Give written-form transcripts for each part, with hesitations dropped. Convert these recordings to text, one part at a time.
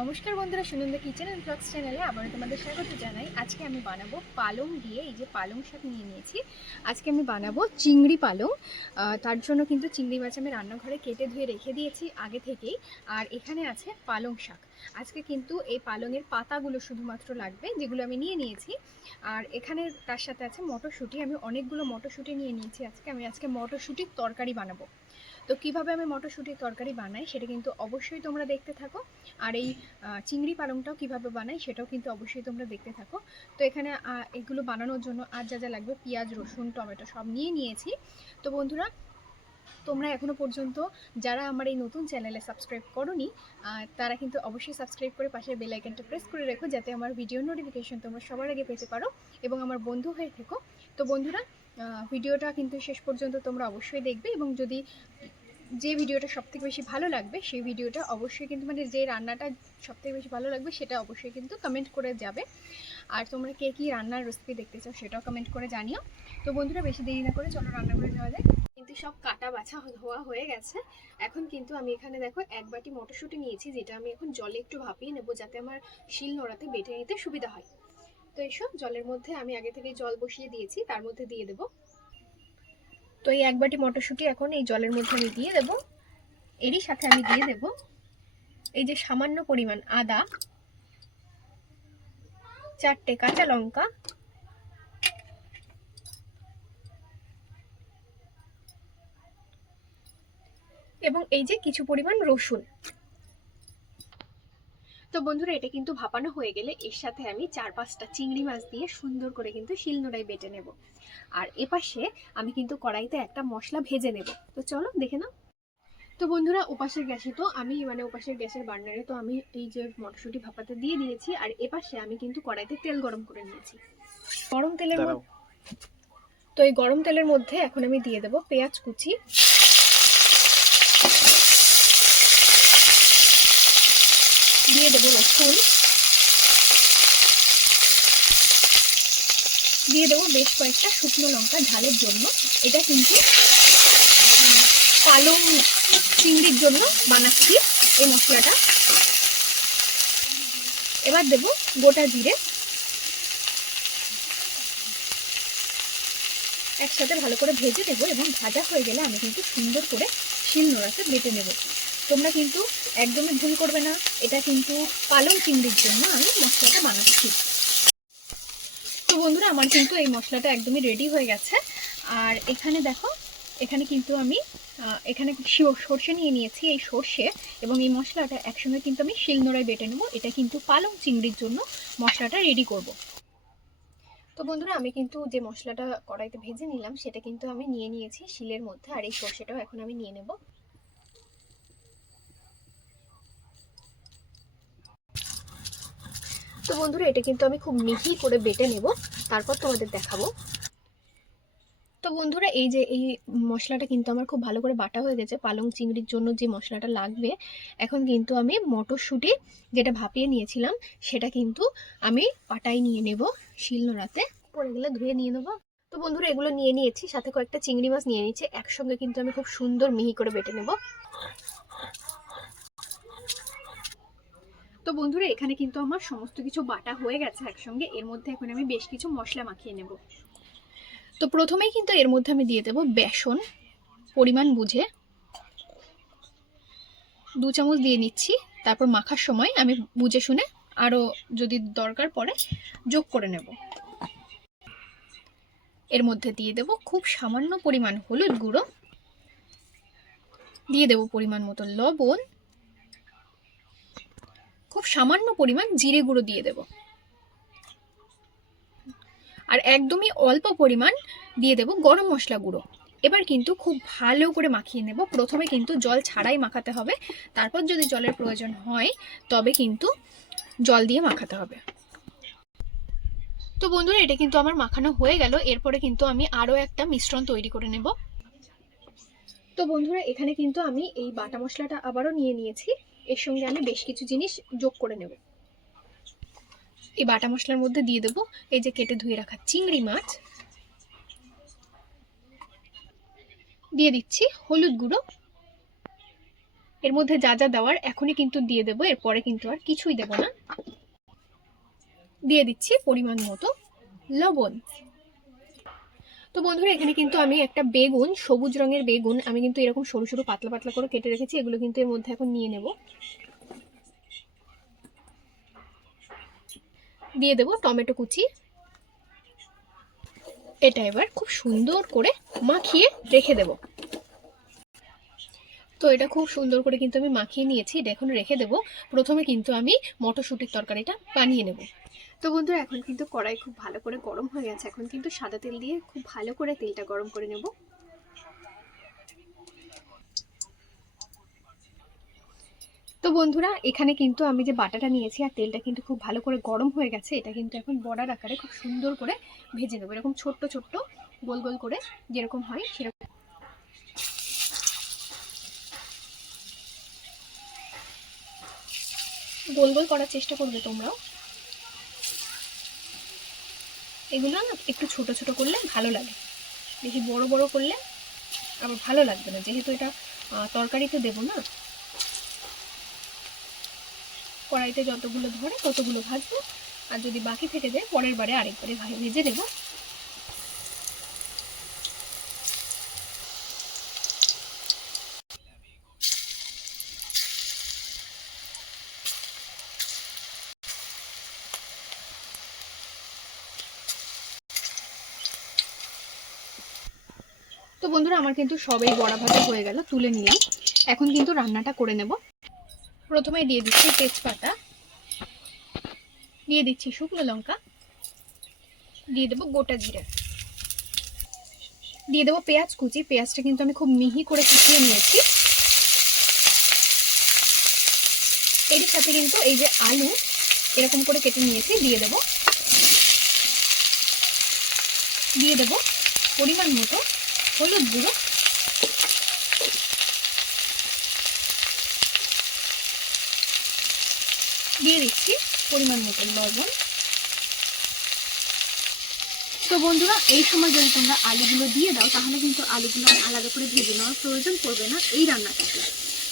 নমস্কার বন্ধুরা, Sunanda kitchen and blogs চ্যানেলে আবারও তোমাদের স্বাগত জানাই। আজকে আমি বানাবো পালং দিয়ে, এই যে পালং শাক নিয়ে নিয়েছি। আজকে আমি বানাবো চিংড়ি পালং। তার জন্য কিন্তু চিংড়ি মাছ আমি রান্নাঘরে কেটে ধুয়ে রেখে দিয়েছি আগে থেকেই। আর এখানে আছে পালং শাক। আজকে কিন্তু এই পালংয়ের পাতাগুলো শুধুমাত্র লাগবে, যেগুলো আমি নিয়ে নিয়েছি। আর এখানে তার সাথে আছে মটরশুঁটি। আমি অনেকগুলো মটরশুঁটি নিয়ে নিয়েছি। আজকে মটরশুঁটির তরকারি বানাবো। তো কিভাবে আমি মটরশুঁটির তরকারি বানাই সেটা কিন্তু অবশ্যই তোমরা দেখতে থাকো। আর এই চিংড়ি পালংটাও কিভাবে বানাই সেটাও কিন্তু অবশ্যই তোমরা দেখতে থাকো। তো এখানে এগুলো বানানোর জন্য আর যা যা লাগবে, পেঁয়াজ, রসুন, টমেটো সব নিয়ে নিয়েছি। তো বন্ধুরা, তোমরা এখনো পর্যন্ত যারা আমার এই নতুন চ্যানেলে সাবস্ক্রাইব করোনি, তারা কিন্তু অবশ্যই সাবস্ক্রাইব করে পাশের বেল আইকনটা প্রেস করে রেখো, যাতে আমার ভিডিও নোটিফিকেশন তোমরা সবার আগে পেতে পারো এবং আমার বন্ধু হয়ে থেকো। তো বন্ধুরা, ভিডিওটা কিন্তু শেষ পর্যন্ত তোমরা অবশ্যই দেখবে, এবং যদি যে ভিডিওটা সবথেকে বেশি ভালো লাগবে সেই ভিডিওটা অবশ্যই কিন্তু, মানে যে রান্নাটা সবথেকে বেশি ভালো লাগবে সেটা অবশ্যই কিন্তু কমেন্ট করে যাবে। আর তোমরা কে কী রান্নার রেসিপি দেখতে চাও সেটাও কমেন্ট করে জানিও। তো বন্ধুরা, বেশি দেরি না করে চলো রান্না করে যাওয়া যায়। কিন্তু সব কাটা বাছা ধোয়া হয়ে গেছে। এখন কিন্তু আমি এখানে দেখো এক বাটি মটরশুঁটি নিয়েছি, যেটা আমি এখন জলে একটু ভাপিয়ে নেবো, যাতে আমার শিল নোড়াতে বেটে নিতে সুবিধা হয়। তো এইসব জলের মধ্যে আমি আগে থেকে জল বসিয়ে দিয়েছি, তার মধ্যে দিয়ে দেবো। তো এই এক বাটি মটরশুঁটি এখন এই জলের মধ্যে আমি দিয়ে দেবো। এরই সাথে আমি দিয়ে দেব এই যে সামান্য পরিমাণ আদা, 4টে কাঁচা লঙ্কা, এবং এই যে কিছু পরিমাণ রসুন। তো বন্ধুরা, এটা কিন্তু ভাপানো হয়ে গেলে এর সাথে আমি 4-5টা চিংড়ি মাছ দিয়ে সুন্দর করে কিন্তু শিলনোড়ায় বেটে নেব। আর এপাশে আমি কিন্তু কড়াইতে একটা মশলা ভেজে নেব। তো চলো দেখে নাও। তো বন্ধুরা, ওপাশের গ্যাসের বার্নারে তো আমি এই যে মটরশুঁটি ভাপাতে দিয়ে দিয়েছি। আর এপাশে আমি কিন্তু কড়াইতে তেল গরম করে নিয়েছি। গরম তেলের মধ্যে তো এই গরম তেলের মধ্যে এখন আমি দিয়ে দেব পেঁয়াজ কুচি, দিয়ে দেব রসুন, দিয়ে দেবো বেশ কয়েকটা শুকনো লঙ্কা ঝালের জন্য। এটা কিন্তু পালং চিংড়ির জন্য বানাচ্ছি এই মশলাটা। এবার দেব গোটা জিরে, একসাথে ভালো করে ভেজে নেব, এবং ভাজা হয়ে গেলে আমি কিন্তু সুন্দর করে শিলনোড়াতে বেটে নেব। তোমরা কিন্তু একদমই ভুল করবে না, এটা কিন্তু পালং চিংড়ির জন্য আমি মশলাটা বানাচ্ছি। তো বন্ধুরা, আমার কিন্তু এই মশলাটা একদমই রেডি হয়ে গেছে। আর এখানে দেখো, এখানে কিন্তু আমি এখানে সর্ষে নিয়ে নিয়েছি। এই সর্ষে এবং এই মশলাটা একসঙ্গে কিন্তু আমি শিলনোড়ায় বেটে নেব। এটা কিন্তু পালং চিংড়ির জন্য মশলাটা রেডি করব। তো বন্ধুরা, আমি কিন্তু যে মশলাটা কড়াইতে ভেজে নিলাম সেটা কিন্তু আমি নিয়ে নিয়েছি শিলের মধ্যে। আর এই সর্ষেটাও এখন আমি নিয়ে নেব। তো বন্ধুরা, এটা কিন্তু আমি খুব মিহি করে বেটে নেব, তারপর তোমাদের দেখাবো। তো বন্ধুরা, এই যে এই মশলাটা কিন্তু আমার খুব ভালো করে বাটা হয়ে গেছে পালং চিংড়ির জন্য যে মশলাটা লাগবে। এখন কিন্তু আমি মটরশুঁটি যেটা ভাপিয়ে নিয়েছিলাম সেটা কিন্তু আমি পাটায় নিয়ে নেব, শিলনোড়াতে পড়ে গেলে ধুয়ে নিয়ে নেবো। তো বন্ধুরা, এগুলো নিয়ে নিয়েছি, সাথে কয়েকটা চিংড়ি মাছ নিয়ে নিয়েছি, একসঙ্গে কিন্তু আমি খুব সুন্দর মিহি করে বেটে নেব। তো বন্ধুরা, এখানে কিন্তু আমার সমস্ত কিছু বাটা হয়ে গেছে একসঙ্গে। এর মধ্যে এখন আমি বেশ কিছু মশলা মাখিয়ে নেব। তো প্রথমেই কিন্তু এর মধ্যে আমি দিয়ে দেব বেসন, পরিমাণ বুঝে 2 চামচ দিয়ে নিচ্ছি। তারপর মাখার সময় আমি বুঝে শুনে আরও যদি দরকার পড়ে যোগ করে নেব। এর মধ্যে দিয়ে দেব খুব সামান্য পরিমাণ হলুদ গুঁড়ো, দিয়ে দেব পরিমাণ মতো লবণ, খুব সামান্য পরিমাণ জিরে গুঁড়ো দিয়ে দেব, আর একদমই অল্প পরিমাণ দিয়ে দেব গরম মশলা গুঁড়ো। এবার কিন্তু খুব ভালো করে মাখিয়ে নেব। প্রথমে কিন্তু জল ছাড়াই মাখাতে হবে, তারপর যদি জলের প্রয়োজন হয় তবে কিন্তু জল দিয়ে মাখাতে হবে। তো বন্ধুরা, এটা কিন্তু আমার মাখানো হয়ে গেল। এরপরে কিন্তু আমি আরও একটা মিশ্রণ তৈরি করে নেব। তো বন্ধুরা, এখানে কিন্তু আমি এই বাটা মশলাটা আবারও নিয়ে নিয়েছি। এর সঙ্গে আমি বেশ কিছু জিনিস যোগ করে নেব। এই বাটা মশলার মধ্যে দিয়ে দেব এই যে কেটে ধুয়ে রাখা চিংড়ি মাছ, দিয়ে দিচ্ছি হলুদ গুঁড়ো, এর মধ্যে যা যা দেওয়ার এখনই কিন্তু দিয়ে দেবো, এরপরে কিন্তু আর কিছুই দেবো না। দিয়ে দিচ্ছি পরিমাণ মতো লবণ। তো বন্ধুরা এখানে কিন্তু আমি একটা বেগুন, সবুজ রঙের বেগুন আমি কিন্তু এরকম সরু সরু পাতলা পাতলা করে কেটে রেখেছি, এগুলো কিন্তু এর মধ্যে এখন নিয়ে নেব। দিয়ে দেব টমেটো কুচি। এটা এবার খুব সুন্দর করে মাখিয়ে রেখে দেব। তো এটা খুব সুন্দর করে কিন্তু আমি মাখিয়ে নিয়েছি, এটা এখন রেখে দেব। প্রথমে কিন্তু আমি মটরশুঁটির তরকারিটা বানিয়ে নেব। তো বন্ধুরা এখন কিন্তু কড়াই খুব ভালো করে গরম হয়ে গেছে, এখন কিন্তু সাদা তেল দিয়ে খুব ভালো করে তেলটা গরম করে নেব। তো বন্ধুরা এখানে কিন্তু আমি যে বাটাটা নিয়েছি আর তেলটা কিন্তু খুব ভালো করে গরম হয়ে গেছে, এটা কিন্তু এখন বড়ার আকারে খুব সুন্দর করে ভেজে নেবো, এরকম ছোট্ট ছোট্ট গোল গোল করে যেরকম হয় সেরকম। গোল গোল করার চেষ্টা করবে তোমরাও। এগুলো না একটু ছোট ছোট করলে ভালো লাগে, বেশি বড় বড় করলে আবার ভালো লাগবে না, যেহেতু এটা তরকারিতে দেবো না। কড়াইতে যতগুলো ধরে ততগুলো ভাজবো, আর যদি বাকি থেকে যায় পরের বারে আরেকবারে ভেজে নেব। তো বন্ধুরা আমার কিন্তু সবই বড়া ভাজা হয়ে গেল, তুলে নিলাম। এখন কিন্তু রান্নাটা করে নেব। প্রথমে দিয়ে দিচ্ছি তেজপাতা, দিয়ে দিচ্ছি শুকনো লঙ্কা, দিয়ে দেবো গোটা জিরে, দিয়ে দেবো পেঁয়াজ কুচি। পেঁয়াজটা কিন্তু আমি খুব মিহি করে কুচিয়ে নিয়েছি। এর সাথে কিন্তু এই যে আলু এরকম করে কেটে নিয়েছি দিয়ে দেবো। দিয়ে দেবো পরিমাণ মতো হলুদ গুঁড়ো, দিয়ে দিচ্ছি পরিমাণ মতো লবণ। তো বন্ধুরা এই সময় যদি তোমরা আলুগুলো দিয়ে দাও তাহলে কিন্তু আলুগুলো আলাদা করে ভেজে নেওয়ার প্রয়োজন পড়বে না এই রান্নাটাতে।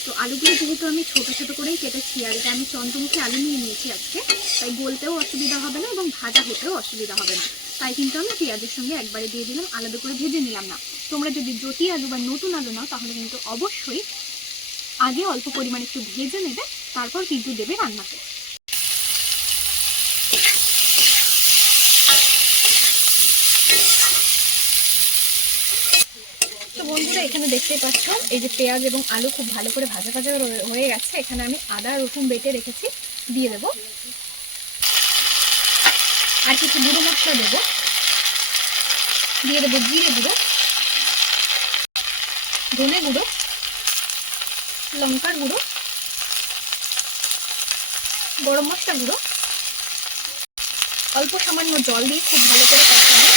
তো আলুগুলো যেহেতু আমি ছোট ছোট করেই কেটেছি, আর এটা আমি চন্দ্রমুখী আলু নিয়ে নিয়েছি আজকে, তাই গলতেও অসুবিধা হবে না এবং ভাজা হতেও অসুবিধা হবে না, তাই কিন্তু আমি পেঁয়াজের সঙ্গে একবারে দিয়ে দিলাম, আলাদা করে ভেজে নিলাম না। তোমরা যদি জ্যোতি আলু বা নতুন আলু নাও তাহলে কিন্তু অবশ্যই আগে অল্প পরিমাণে একটু ভেজে নেবে, তারপর কিন্তু দেবে রান্নাতে। তো বন্ধুরা এখানে দেখতেই পাচ্ছ এই যে পেঁয়াজ এবং আলু খুব ভালো করে ভাজা ভাজা হয়ে গেছে। এখানে আমি আদা রসুন বেটে রেখেছি, দিয়ে দেবো। আর কিছু গুঁড়ো মশলা দেবো, দিয়ে দেবো জিরে গুঁড়ো, ধনে গুঁড়ো, লঙ্কার গুঁড়ো, গরম মশলা গুঁড়ো, অল্প সামান্য জল দিয়ে খুব ভালো করে কষাবো।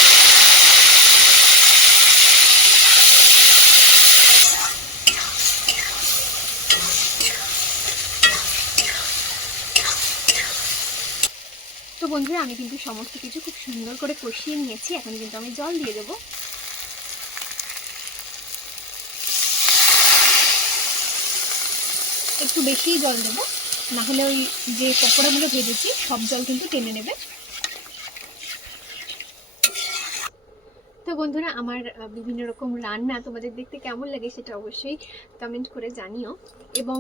তো বন্ধুরা আমি কিন্তু সমস্ত কিছু খুব সুন্দর করে কষিয়ে নিয়েছি, এখন কিন্তু আমি জল দিয়ে দেবো। একটু বেশিই জল দেবো, না হলে ওই যে পকোড়াগুলো ভেজেছি সব জল কিন্তু টেনে নেবে। তো বন্ধুরা আমার বিভিন্ন রকম রান্না তোমাদের দেখতে কেমন লাগে সেটা অবশ্যই কমেন্ট করে জানিও। এবং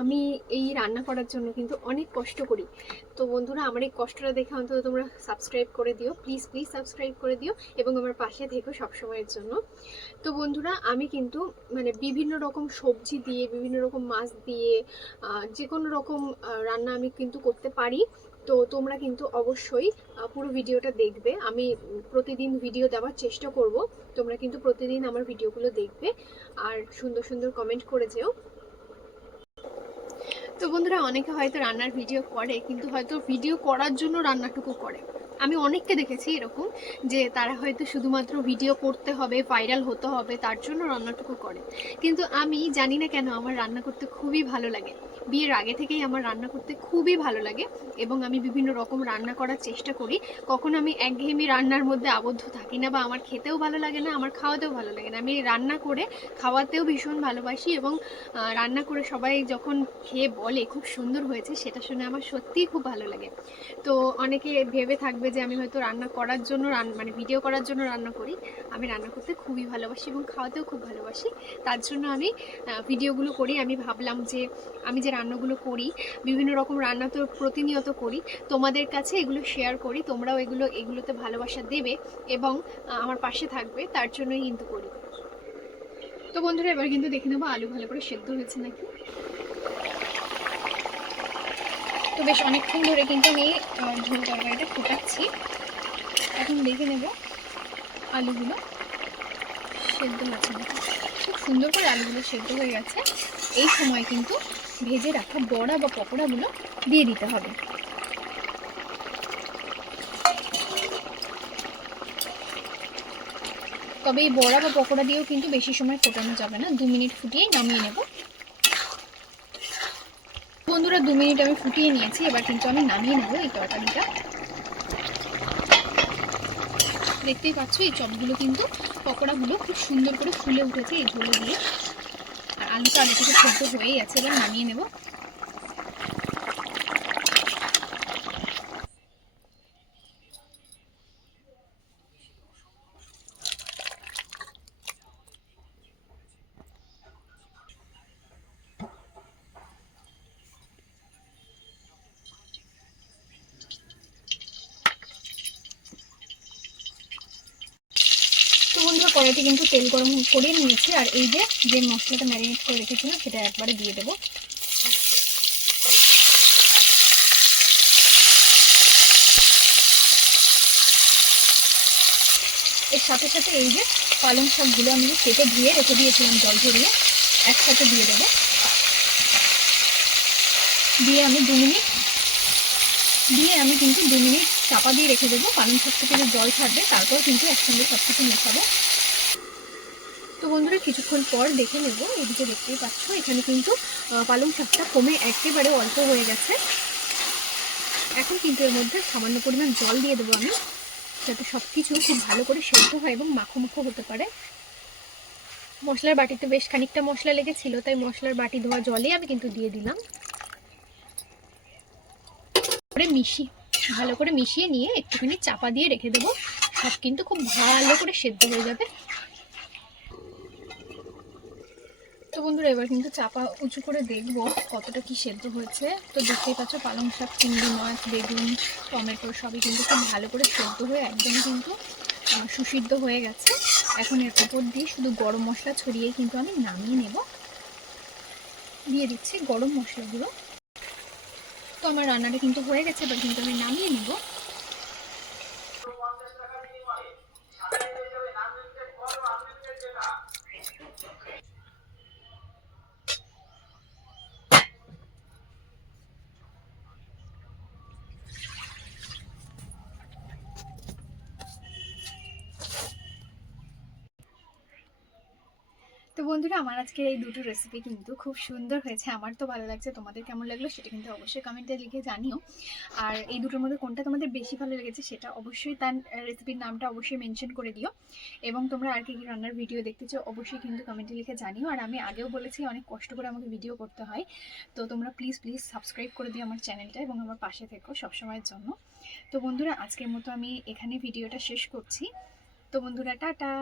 আমি এই রান্না করার জন্য কিন্তু অনেক কষ্ট করি। তো বন্ধুরা আমার এই কষ্টটা দেখে অন্তত তোমরা সাবস্ক্রাইব করে দিও, প্লিজ প্লিজ সাবস্ক্রাইব করে দিও এবং আমার পাশে থেকো সবসময়ের জন্য। তো বন্ধুরা আমি কিন্তু মানে বিভিন্ন রকম সবজি দিয়ে, বিভিন্ন রকম মাছ দিয়ে যে কোনো রকম রান্না আমি কিন্তু করতে পারি। তো তোমরা কিন্তু অবশ্যই পুরো ভিডিওটা দেখবে, আমি প্রতিদিন ভিডিও দেওয়ার চেষ্টা করব, তোমরা কিন্তু প্রতিদিন আমার ভিডিওগুলো দেখবে আর সুন্দর সুন্দর কমেন্ট করে যেও। তো বন্ধুরা অনেকে হয়তো রান্নার ভিডিও করে কিন্তু হয়তো ভিডিও করার জন্য রান্নাটুকু করে। আমি অনেককে দেখেছি এরকম যে তারা হয়তো শুধুমাত্র ভিডিও করতে হবে, ভাইরাল হতে হবে তার জন্য রান্নাটুকু করে, কিন্তু আমি জানি না কেন আমার রান্না করতে খুবই ভালো লাগে। বিয়ের আগে থেকেই আমার রান্না করতে খুবই ভালো লাগে এবং আমি বিভিন্ন রকম রান্না করার চেষ্টা করি। কখনো আমি একঘেয়েমি রান্নার মধ্যে আবদ্ধ থাকি না, বা আমার খেতেও ভালো লাগে না, আমার খাওয়াতেও ভালো লাগে না। আমি রান্না করে খাওয়াতেও ভীষণ ভালোবাসি এবং রান্না করে সবাই যখন খেয়ে বলে খুব সুন্দর হয়েছে, সেটা শুনে আমার সত্যিই খুব ভালো লাগে। তো অনেকে ভেবে থাকবে যে আমি হয়তো রান্না করার জন্য মানে ভিডিও করার জন্য রান্না করি। আমি রান্না করতে খুবই ভালোবাসি এবং খাওয়াতেও খুব ভালোবাসি, তার জন্য আমি ভিডিওগুলো করি। আমি ভাবলাম যে আমি যে রান্নাগুলো করি, বিভিন্ন রকম রান্না তো প্রতিনিয়ত করি, তোমাদের কাছে এগুলো শেয়ার করি, তোমরাও এগুলোতে ভালোবাসা দেবে এবং আমার পাশে থাকবে, তার জন্যই কিন্তু করি। তো বন্ধুরা, এবার কিন্তু দেখে নেবো আলু ভালো করে সেদ্ধ হয়েছে নাকি। তো বেশ অনেকক্ষণ ধরে কিন্তু আমি ঝোল তরকারিটা ফোটাচ্ছি। এখন দেখে নেব আলুগুলো সেদ্ধ হয়েছে নাকি। খুব সুন্দর করে আলুগুলো সেদ্ধ হয়ে গেছে। এই সময় কিন্তু ভেজে রাখা বড়া বা পকোড়াগুলো দিয়ে দিতে হবে। তবে এই বড়া বা পকোড়া দিয়েও কিন্তু বেশি সময় ফোটানো যাবে না, 2 মিনিট ফুটিয়েই নামিয়ে নেব। বন্ধুরা, 2 মিনিট আমি ফুটিয়ে নিয়েছি, এবার কিন্তু আমি নামিয়ে নেব এই তরকারিটা। দেখতেই পাচ্ছ এই চপগুলো কিন্তু, পকোড়াগুলো খুব সুন্দর করে ফুলে উঠেছে এই ঝোলে দিয়ে, আর আলুটা আগে থেকে সেদ্ধ হয়েই আছে। এবার নামিয়ে নেব। তো বন্ধুরা, কড়াইতে কিন্তু তেল গরম করে নিয়েছি, আর এই যে মশলাটা ম্যারিনেট করে রেখেছিলাম সেটা একবারে দিয়ে দেবো। এর সাথে সাথে এই যে পালং শাকগুলো আমি কেটে ধুয়ে রেখে দিয়েছিলাম জল ঝরিয়ে, একসাথে দিয়ে দেবো। দিয়ে আমি কিন্তু 2 মিনিট চাপা দিয়ে রেখে দেবো। পালং শাক থেকে যে জল ছাড়বে, তারপর কিন্তু একসঙ্গে সব কিছু মেশাবো। তো বন্ধুরা, কিছুক্ষণ পর দেখে নেব। এদিকে দেখতেই পাচ্ছ এখানে কিন্তু পালং শাকটা কমে একেবারে অল্প হয়ে গেছে। এখন কিন্তু এর মধ্যে সামান্য পরিমাণ জল দিয়ে দেবো আমি, যাতে সব কিছু খুব ভালো করে সেদ্ধ হয় এবং মাখো মাখো হতে পারে। মশলার বাটিতে বেশ খানিকটা মশলা লেগেছিল, তাই মশলার বাটি ধোয়া জলে আমি কিন্তু দিয়ে দিলাম। ভালো করে মিশিয়ে নিয়ে একটুখানি চাপা দিয়ে রেখে দেবো। সব কিন্তু খুব ভালো করে সেদ্ধ হয়ে যাবে। তো বন্ধুরা, এবার কিন্তু চাপা উঁচু করে দেখবো কতটা কি সেদ্ধ হয়েছে। তো দেখতেই পাচ্ছ পালং শাক, চিংড়ি মাছ, বেগুন, টমেটো সবই কিন্তু খুব ভালো করে সেদ্ধ হয়ে একদম কিন্তু সুসিদ্ধ হয়ে গেছে। এখন এর উপর দিয়ে শুধু গরম মশলা ছড়িয়ে কিন্তু আমি নামিয়ে নেব। দিয়ে দিচ্ছি গরম মশলাগুলো। তো আমার রান্নাটা কিন্তু হয়ে গেছে, এবার কিন্তু আমি নামিয়ে নেব। তো বন্ধুরা, আমার আজকের এই দুটো রেসিপি কিন্তু খুব সুন্দর হয়েছে। আমার তো ভালো লাগছে, তোমাদের কেমন লাগলো সেটা কিন্তু অবশ্যই কমেন্টে লিখে জানিও। আর এই দুটোর মধ্যে কোনটা তোমাদের বেশি ভালো লেগেছে সেটা অবশ্যই, তার রেসিপির নামটা অবশ্যই মেনশন করে দিও। এবং তোমরা আর কি কি রান্নার ভিডিও দেখতে চাও অবশ্যই কিন্তু কমেন্টে লিখে জানিও। আর আমি আগেও বলেছি অনেক কষ্ট করে আমাকে ভিডিও করতে হয়, তো তোমরা প্লিজ সাবস্ক্রাইব করে দিও আমার চ্যানেলটা এবং আমার পাশে থেকো সবসময়ের জন্য। তো বন্ধুরা, আজকের মতো আমি এখানে ভিডিওটা শেষ করছি। তো বন্ধুরা, টাটা।